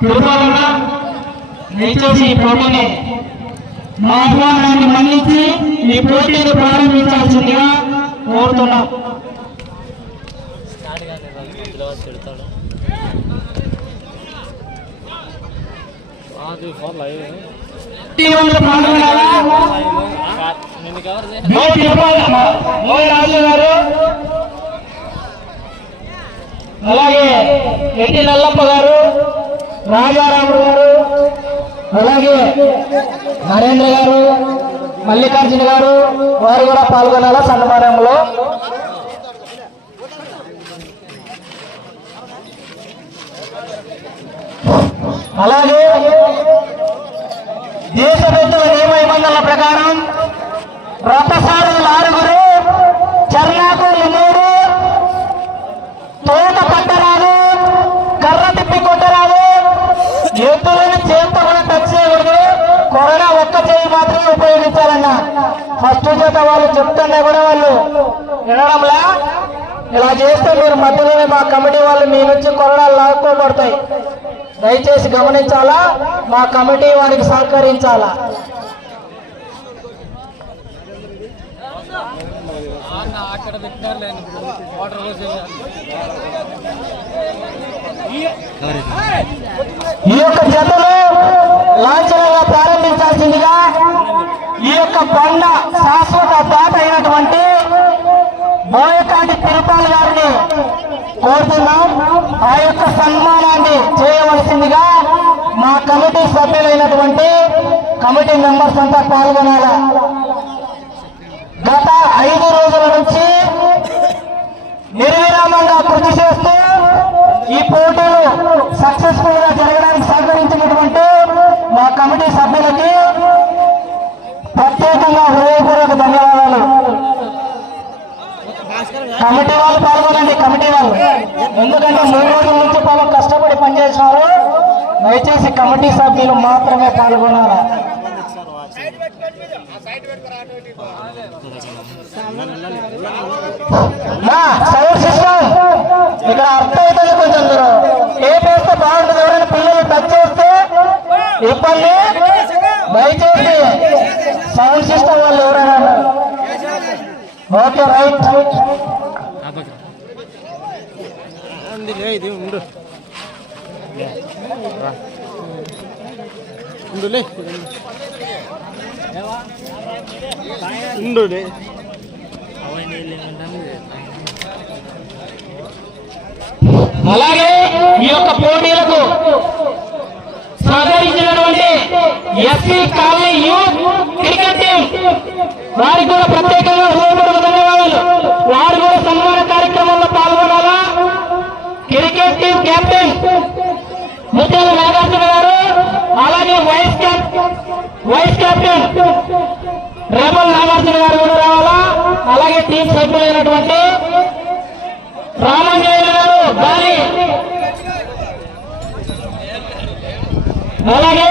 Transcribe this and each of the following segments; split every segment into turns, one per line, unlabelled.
తిరుమల దయచేసి ఈ పోటీని మా ఆహ్వానాన్ని మన్నించి ఈ పోటీని ప్రారంభించాల్సిందిగా కోరుతున్నాం. రాజు గారు అలాగే ఎట్టి నల్లప్ప గారు రాజారాముడు గారు అలాగే నరేంద్ర గారు మల్లికార్జున గారు వారు కూడా పాల్గొనాలా సన్మానంలో. అలాగే దేశ పెద్దల నియమ నిబంధనల ప్రకారం రథసారులు ఆరుగురు ఎవరైనా ఒక్క చేయి మాత్రమే ఉపయోగించాలన్నా ఫస్ట్ చేత వాళ్ళు చెప్తున్నా కూడా వాళ్ళు వినడంలా? ఇలా చేస్తే మీరు మధ్యలోనే మా కమిటీ వాళ్ళు మీ నుంచి కొరడాలు లాక్కోబడతాయి. దయచేసి గమనించాలా? మా కమిటీ వారికి సహకరించాలా?
అక్కడ
ఈ యొక్క జతలో లాంఛనంగా ప్రారంభించాల్సిందిగా ఈ యొక్క బండ శాశ్వత దాత అయినటువంటి బోయకాటి తిరుపాల గారిని కోరుతున్నాం. ఆ యొక్క సన్మానాన్ని చేయవలసిందిగా మా కమిటీ సభ్యులైనటువంటి కమిటీ మెంబర్స్ అంతా పాల్గొనాల. గత ఐదు రోజుల నుంచి నిర్విరామంగా కృషి చేస్తూ ఈ పోటీ సక్సెస్ఫుల్గా జరగడానికి సహకరించినటువంటి మా కమిటీ సభ్యులకి ప్రత్యేకంగా హృదయపూర్వక ధన్యవాదాలు కమిటీ వాళ్ళు పాల్గొనండి కమిటీ వాళ్ళు ఎందుకంటే మూడు రోజుల నుంచి పాపం కష్టపడి పనిచేసినారు దయచేసి కమిటీ సభ్యులు మాత్రమే పాల్గొనాలి? మా సౌండ్ సిస్టమ్ ఇక్కడ అర్థమవుతుంది కొంచెం దూరం. ఏ పేస్తే బాగుంటుంది ఎవరైనా పిల్లలు టచ్ చేస్తే? ఇబ్బంది దయచేసి సౌండ్ సిస్టమ్ వాళ్ళు ఎవరైనా ఓకే రైట్.
ఉండు. ఉండులే. ఉండులే.
అలాగే ఈ యొక్క పోటీలకు సహకరించినటువంటి SC colony youth cricket team వారికి కూడా ప్రత్యేకంగా హృదయపూర్వక ధన్యవాదాలు. వారు కూడా సన్మాన కార్యక్రమంలో పాల్గొనాలా? క్రికెట్ టీం కెప్టెన్ ముత్యాల నాగార్జున గారు అలాగే vice కెప్ vice captain rebel Nagarjuna garu కూడా రావాలా? అలాగే టీం సభ్యులైనటువంటి రామంజయ్య గారు దాని అలాగే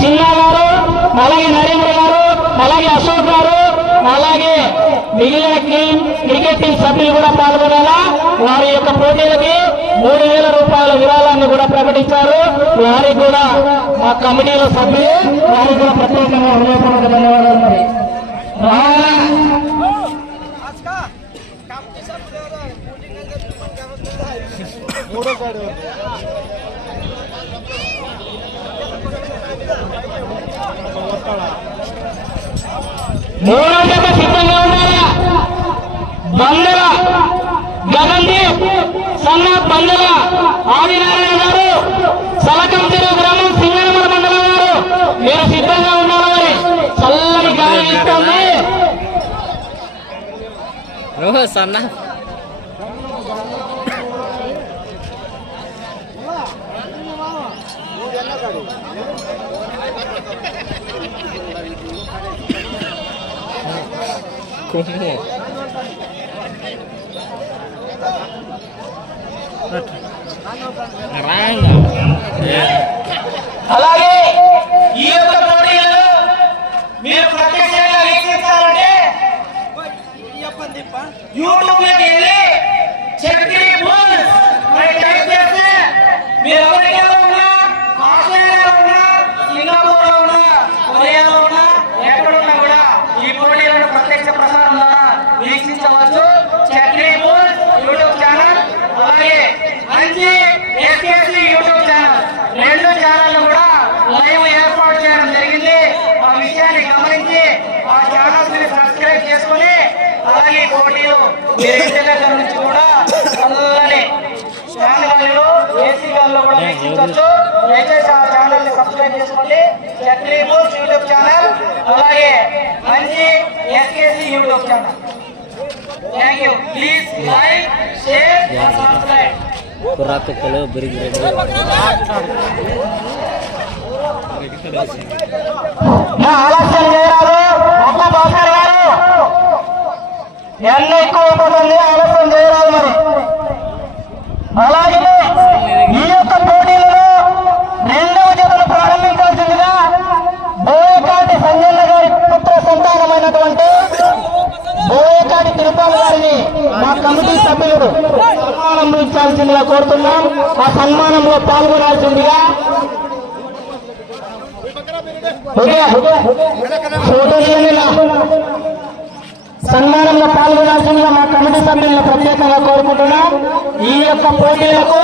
చిన్న గారు అలాగే నరేంద్ర గారు అలాగే అశోక్ గారు అలాగే మిగిలిన టీం క్రికెట్ టీం సభ్యులు కూడా పాల్గొనేలా వారి యొక్క పోటీలకి మూడు వేల రూపాయల విరాళాన్ని కూడా ప్రకటించారు. వారికి కూడా మా కమిటీల సభ్యులు వారికి కూడా ప్రత్యేకంగా హృదయపూర్వక ధన్యవాదాలు మరి. మూడో జత సిద్ధంగా ఉన్నారా? బందర గగన్దీప్ సన్న బందర ఆదినారాయణ గారు సలకం చెరువు గ్రామం సింగనమల మండలం గారు మీరు సిద్ధంగా ఉన్నారా మరి? చల్లని గాలి ఇస్తుంది
ఓహో సన్న. కొమ్ము
అలాగే ఈ యొక్క పోటీలలో మీరు ప్రత్యక్షంగా వీక్షించాలంటే యూట్యూబ్లోకి వెళ్ళి చక్రి మీరు ఎవరికైనా పోటీలు మీరు నుంచి కూడా చల్లని ఫ్యాన్ గాలిలో ఏసీ గాలిలో కూడా వీక్షించవచ్చు దయచేసి ఆ ఛానల్ని సబ్స్క్రైబ్ చేసుకోండి చక్రీ యూట్యూబ్ ఛానల్ అలాగే మంచి S K C YouTube channel thank you please like share subscribe
కుర్రా బిరిగి
ఆలస్యం చేయరాదు అమ్మ బాగా ఎండ ఎక్కువ అయిపోతుంది ఆలస్యం చేయరాదు మరి అలాగే ఈ యొక్క పోటీలలో రెండవ జతను ప్రారంభించాల్సిందిగా బోయకాటి సంజన్న గారి పుత్ర సంతానమైనటువంటి బోయకాటి తిరుపాల గారిని మా కమిటీ సభ్యులు సన్మానం ఇచ్చాల్సిందిగా కోరుతున్నాం ఆ సన్మానంలో పాల్గొనాల్సిందిగా ఫోటో తీయండి సన్మానంలో పాల్గొనాల్సిందిగా మా కమిటీ సభ్యులను ప్రత్యేకంగా కోరుకుంటున్నాం. ఈ యొక్క పోటీలకు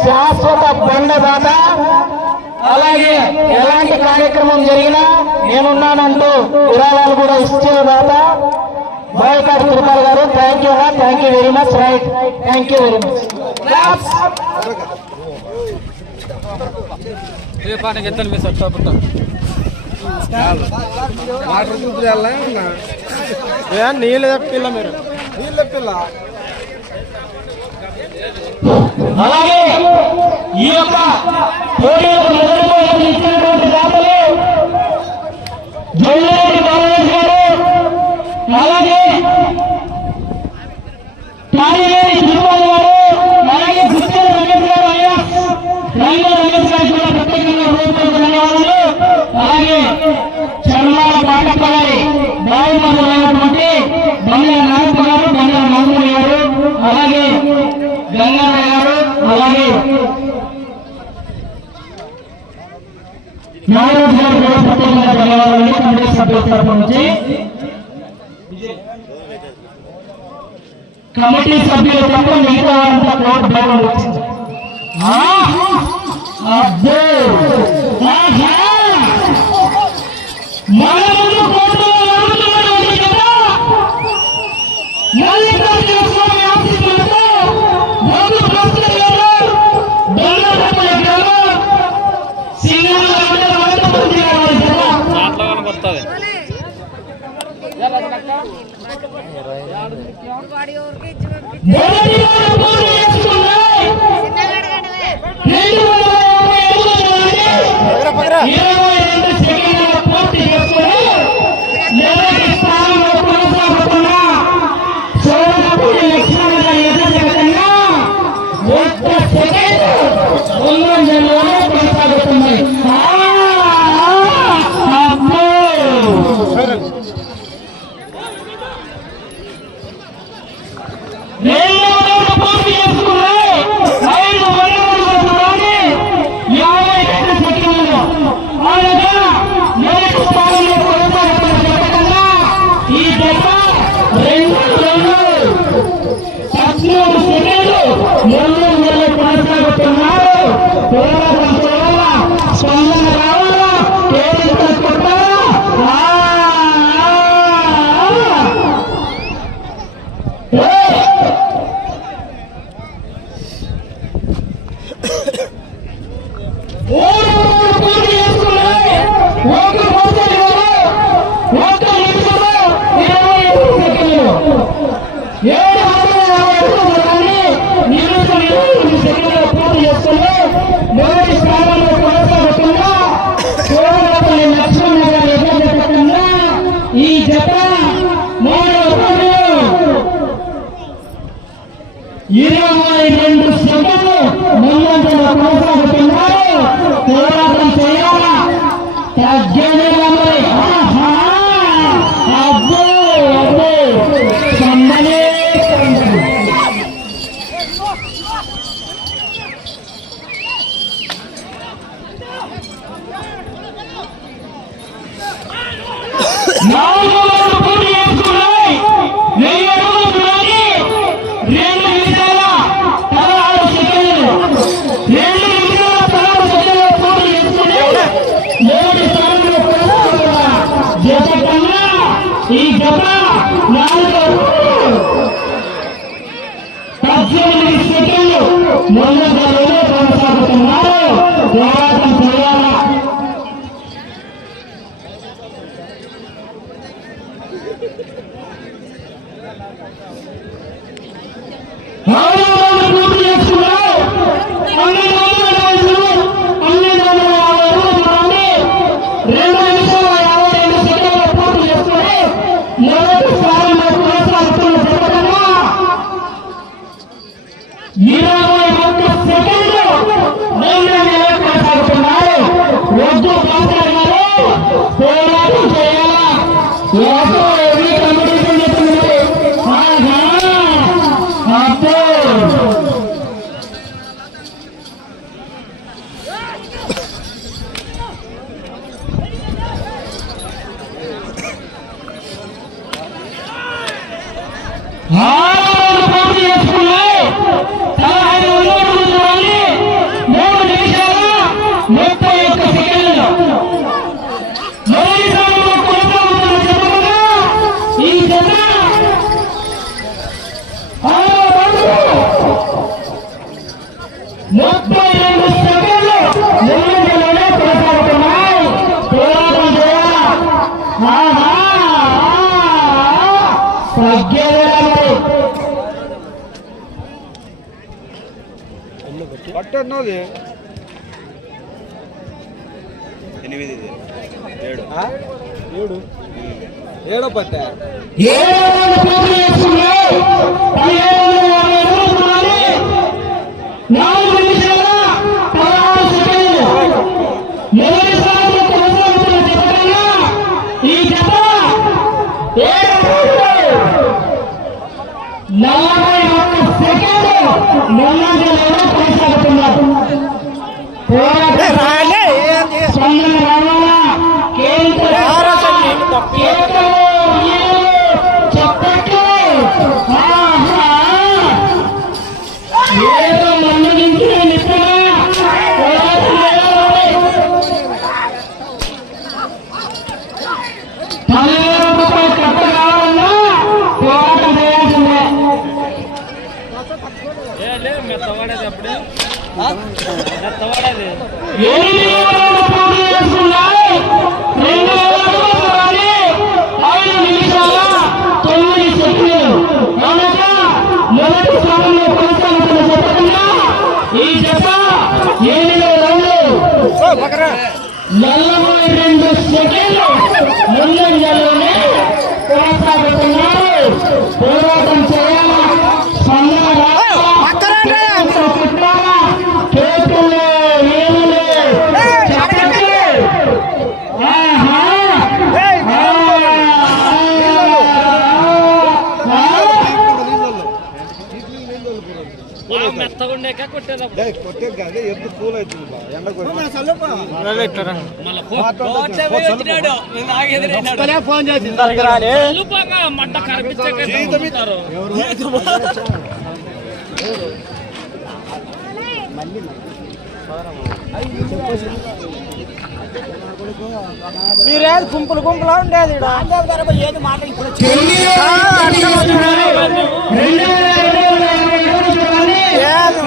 శాశ్వత బండదాత అలాగే ఎలాంటి కార్యక్రమం జరిగినా నేనున్నానంటూ విరాళాలు కూడా ఇచ్చే దాత బోయకాటి తిరుమల గారు. Thank you thank you very much right thank you very much
రేపానికి ఎత్తలు మీ సట్టా పుట్ట నీళ్ళు పిల్ల మీరు? నీళ్ళ పిల్ల
అలాగే ఈ యొక్క పోటీలకు మొదటి ఇచ్చినటువంటి దాతలు జొల్లేటి బాలరాజు గారు అలాగే కాళీవేరి తిరుమల గారు అలాగే గుత్తెల రమేష్ గారు అయ్యా రంగ రమేష్ గారు కూడా ప్రత్యేకంగా హృదయపూర్వక ధన్యవాదాలు అలాగే చర్మాల పాటప్ప గారి బావుమరులైనటువంటి బంగ్లా నాయక గారు బంగ్లా మామూలు గారు అలాగే గంగారావు గారు అలాగే నారాయణ గారు కూడా ప్రత్యేకంగా ధన్యవాదాలు కమిటీ సభ్యుల తరపు నుంచి కమిటీ సభ్యులు తప్ప మిగతా వారంతా కోర్టు బయట వచ్చింది ఆ? అబ్బో
పట్టన్నది?
ఎనిమిది ఏడు.
ఏడు? ఏడో పట్ట.
ఏడో మూలం జిల్లాలో కొనసాగుతున్నారు పోరాటం కేంద్ర
ఫోన్ చేసి
మంట
మీరేది గుంపులు గుంపులా ఉండేది
ఏది మాట ఇప్పుడు ಕಾದು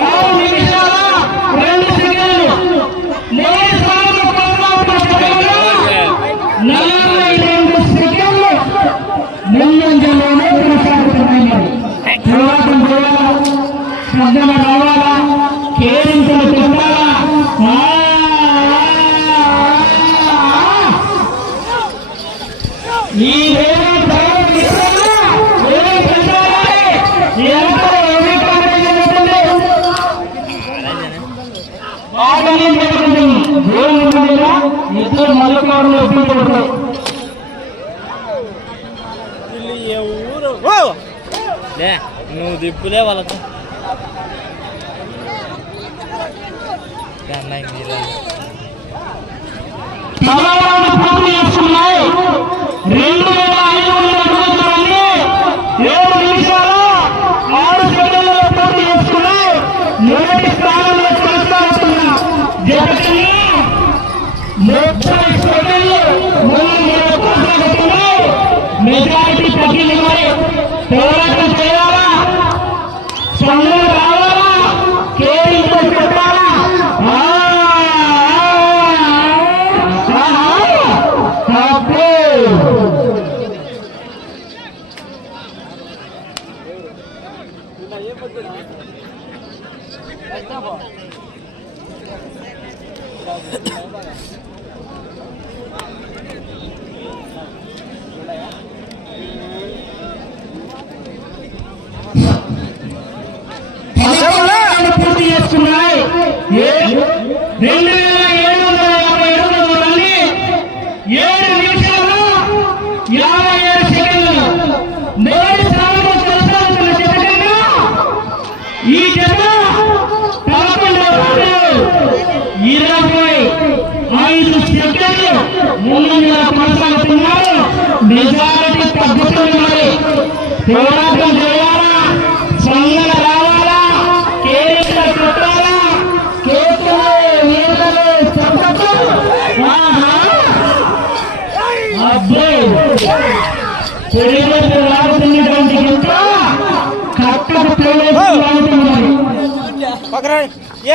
खुले
वाला था तो। రెండు వేల ఏడు వందల యాభై అడుగుల ఏడు నిమిషాల యాభై ఏడు సెకండ్లు మూడు స్థానంలో కొనసాగుతున్న జతకంగా ఈ జత పదకొండవ ఇరవై ఐదు సెకండ్లు ముందుగా కొనసాగుతున్నారు నిజానికి తగ్గుతున్నారు పోరాటం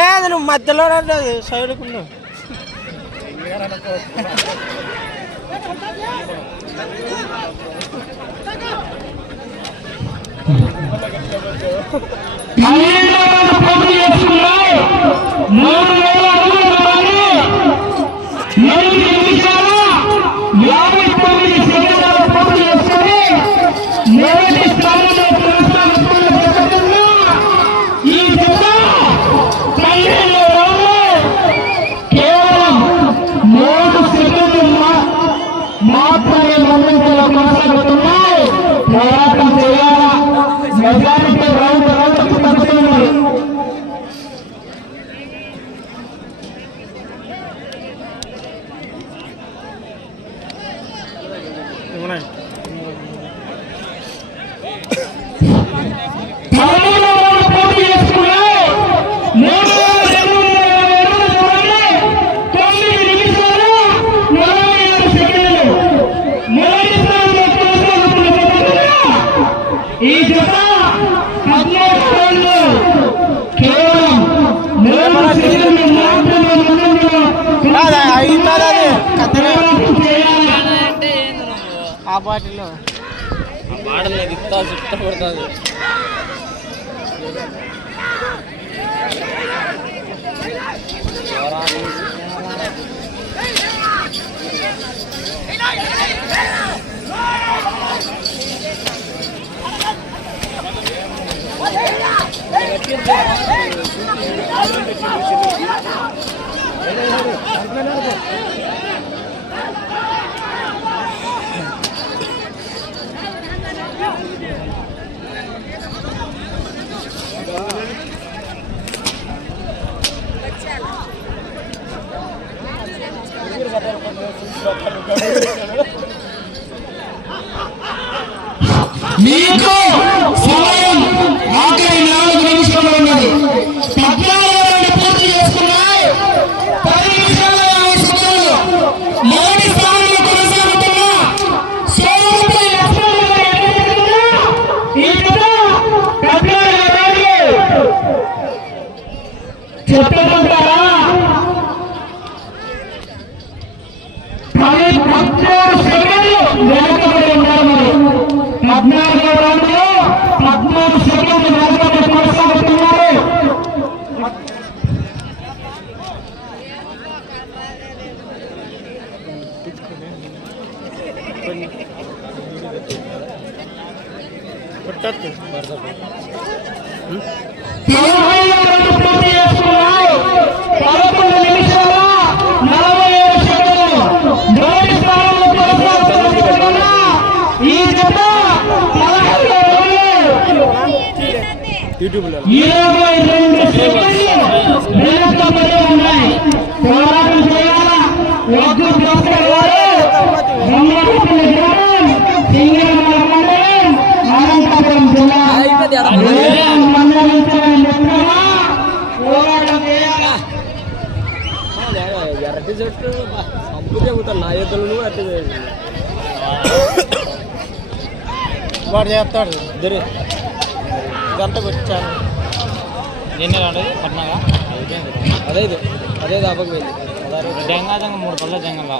ఏది నువ్వు మధ్యలో సైడ్కు
మూడు వేల
নাই బాటిల్. ఇష్టపడుతుంది. చెట్టు
అప్పుకే పోతాను నా వాడు చేస్తాడు. ఇద్దరు. గంట పెట్టాను
నిన్న కాదు పట్నాగా?
అదే ఇది. అదే దాపకు
జంగా జంగ మూడు పళ్ళ జంగంగా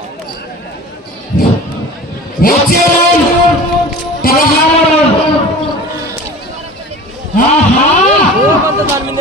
దాని మీద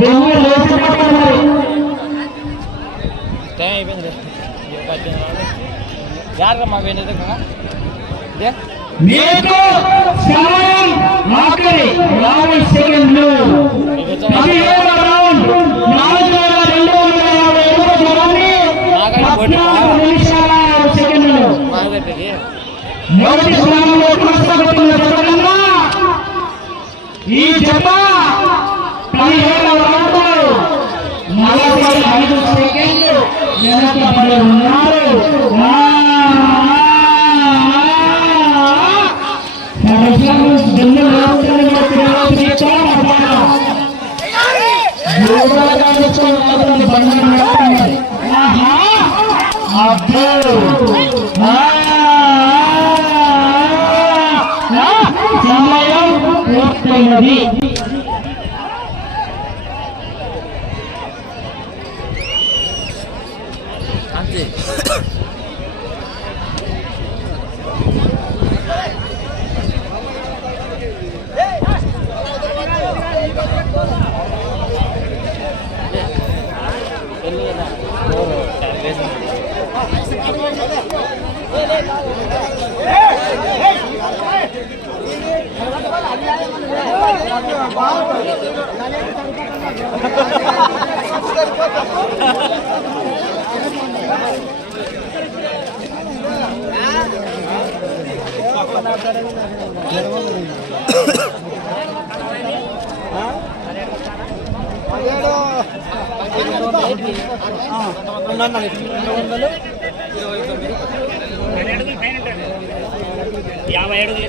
ఢిల్లీ లేచిపోతుంది మరి.
టైం అయిపోయింది
జాగ్రత్త మాకు ఏంటంటే
మీకు సమయం ఆఖరి యాభై మొదటి స్థానం రెండు వందలు రెండు వందలు యాభై
అడుగులు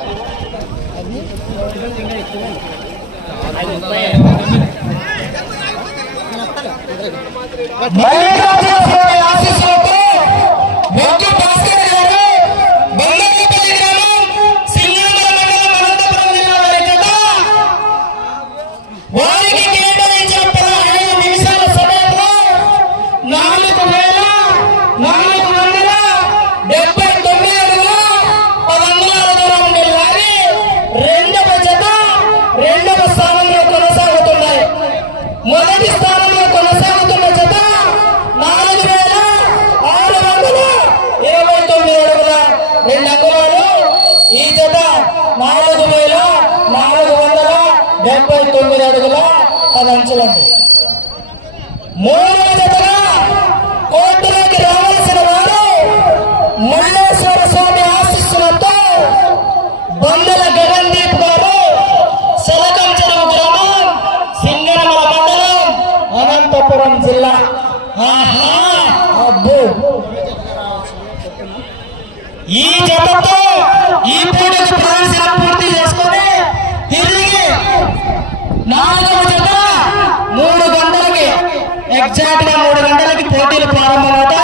మల్లికార్జున స్వామి ఆశీస్సులతో వెంకట మొదటి స్థానంలో వచ్చేటట్టుగా మూడు గంటల